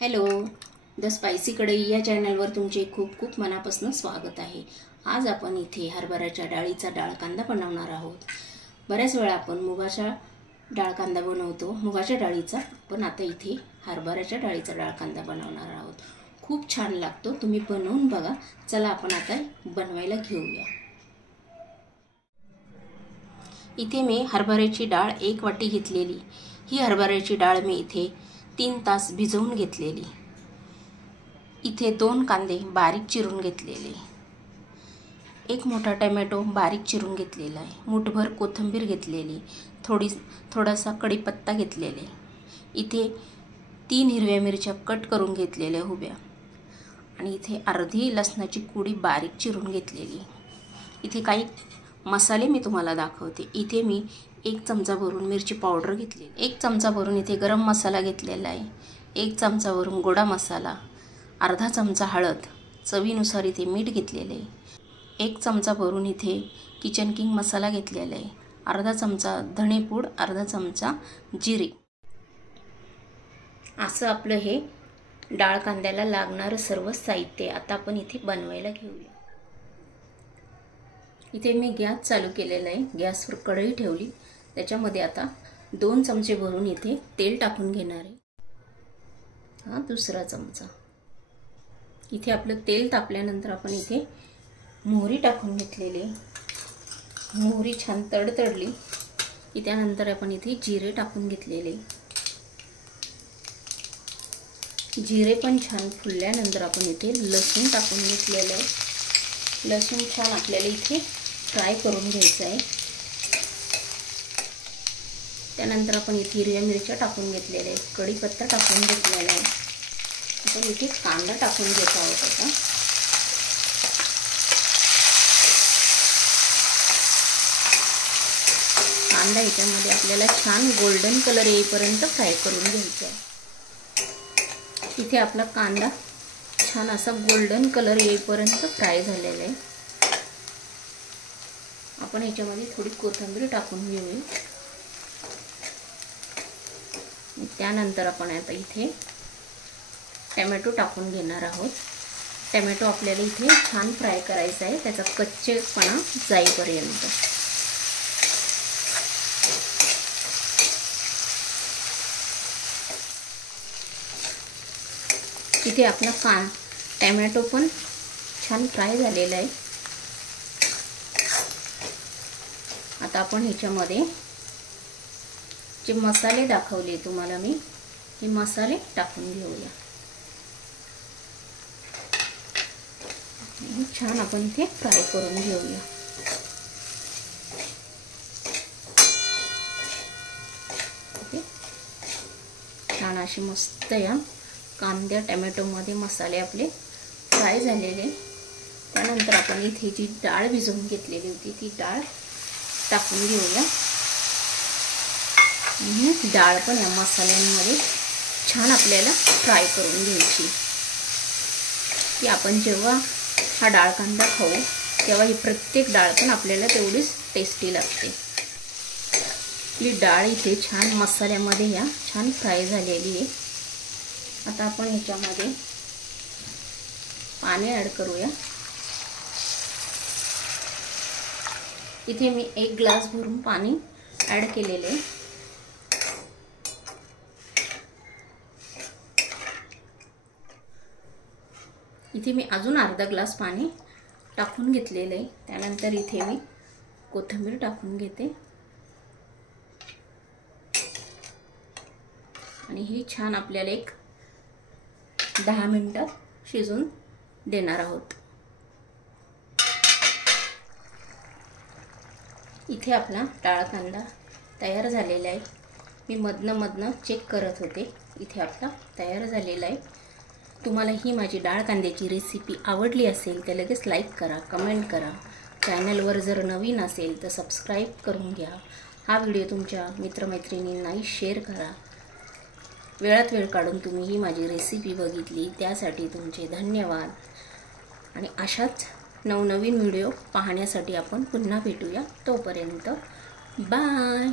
Hello, the spicy कढई या चॅनलवर तुमचे खूप खूप मनापासून स्वागत आहे। आज आपण इथे हरभऱ्याच्या डाळीचा डाळ कांदा बनवणार आहोत। बऱ्याच वेळा आपण मुगाचा डाळ कांदा बनवतो, मुगाच्या डाळीचा, पण आता इथे हरभऱ्याच्या डाळीचा डाळ कांदा बनवणार आहोत। खूप छान लागतो, तुम्ही बनवून बघा। चला आपण आता बनवायला घेऊया। इथे मी हरभऱ्याची डाळ 1 वाटी घेतलेली। ही हरभऱ्याची डाळ मी इथे 3 तास भिजवून घेतलेली। इथे 2 कांदे बारीक चिरून घेतलेले, 1 मोठा टोमॅटो बारीक चिरून घेतलेला आहे, मुठभर कोथिंबीर घेतलेली, थोडासा कढीपत्ता घेतलेले, इथे 3 हिरव्या मिरच्या कट करून घेतलेल्या उभ्या, आणि इथे अर्धी लसणाची कुडी बारीक चिरून घेतलेली। इथे काही मसाले मी तुम्हाला दाखवते। इथे मी 1 चमचा भरून मिरची पावडर घेतली, 1 चमचा भरून इथे गरम मसाला घेतलेला आहे, 1 चमचा भरून गोडा मसाला, अर्धा चमचा हळद, चवीनुसार इथे मीठ घेतलेले आहे, 1 चमचा भरून इथे किचन किंग मसाला घेतलेला आहे, अर्धा चमचा धणेपूड, अर्धा चमचा जिरे। असं आपलं हे डाळ कांद्याला लागणारं सर्व साहित्य आता आपण इथे बनवायला घेऊया। इथे मी गॅस चालू केलेला आहे, गॅसवर कढई ठेवली, त्याच्यामध्ये आता 2 चमचे भरून इथे तेल टाकून घेणार आहे। हा दुसरा चमचा। इथे आपलं तेल तापल्यानंतर आपण इथे मोहरी टाकून घेतलेली, मोहरी छान तडतडली की त्यानंतर आपण इथे जिरे टाकून घेतलेले, जिरे पण छान फुलल्यानंतर आपण इथे लसूण टाकून घेतलेलं आहे। लसूण छान आपल्याला इथे फ्राय करून घ्यायचं आहे। त्यानंतर आपण इथे हिरव्या मिरच्या टाकून घेतलेल्या आहेत, कढीपत्ता टाकून घेतलेला आहे, आपण इथे कांदा टाकून घेत आहोत। आता कांदा याच्यामध्ये आपल्याला छान गोल्डन कलर येईपर्यंत फ्राय करून घ्यायचा आहे। इथे आपला कांदा छान असा गोल्डन कलर येईपर्यंत फ्राय झालेला आहे। आपण याच्यामध्ये थोडी कोथिंबीर टाकून घेऊया। त्यानंतर आपण आता इथे टोमॅटो टाकून घेणार आहोत। टोमॅटो आपल्याला इथे छान फ्राय करायचा आहे, त्याचा कच्चेपणा जाईपर्यंत। इथे आपला टोमॅटो पण छान फ्राय झालेला आहे। आता आपण ह्याच्यामध्ये जे मसाले दाखवले तुम्हाला मी, हे मसाले टाकून घेऊया। छान आपण इथे फ्राय करून घेऊया। ओके, छान अशी मस्त या कांद्या टोमॅटो मध्ये मसाले आपले फ्राय झालेले। त्यानंतर आपण इथे जी डाळ भिजवून घेतलेली होती ती डाळ टाकून घेऊया। डाळ पण या मसाल्यांमध्ये छान आपल्याला फ्राय करून घ्यायची, की आपण जेव्हा हा डाळ कांदा खाऊ तेव्हा ही प्रत्येक डाळ पण आपल्याला तेवढीच टेस्टी लागते। ही डाळ इथे छान मसाल्यामध्ये या छान फ्राय झालेली आहे। आता आपण ह्याच्यामध्ये पाणी ॲड करूया। इथे मी 1 ग्लास भरून पाणी ॲड केलेले आहे। इथे मी अजून अर्धा ग्लास पाणी टाकून घेतलेलं आहे। त्यानंतर इथे मी कोथिंबीर टाकून घेते, आणि ही छान आपल्याला एक 10 मिनिटात शिजवून देणार आहोत। इथे आपला डाळ कांदा तयार झालेला आहे। मी मधनं चेक करत होते, इथे आपला तयार झालेला आहे। तुम्हाला ही माझी डाळ कांद्याची रेसिपी आवडली असेल तर लगेच लाईक करा, कमेंट करा। चॅनलवर जर नवीन असेल तर सबस्क्राईब करून घ्या। हा व्हिडिओ तुमच्या मित्रमैत्रिणींनाही शेअर करा। वेळात वेळ काढून तुम्ही ही माझी रेसिपी बघितली त्यासाठी तुमचे धन्यवाद, आणि अशाच नवनवीन व्हिडिओ पाहण्यासाठी आपण पुन्हा भेटूया। तोपर्यंत बाय।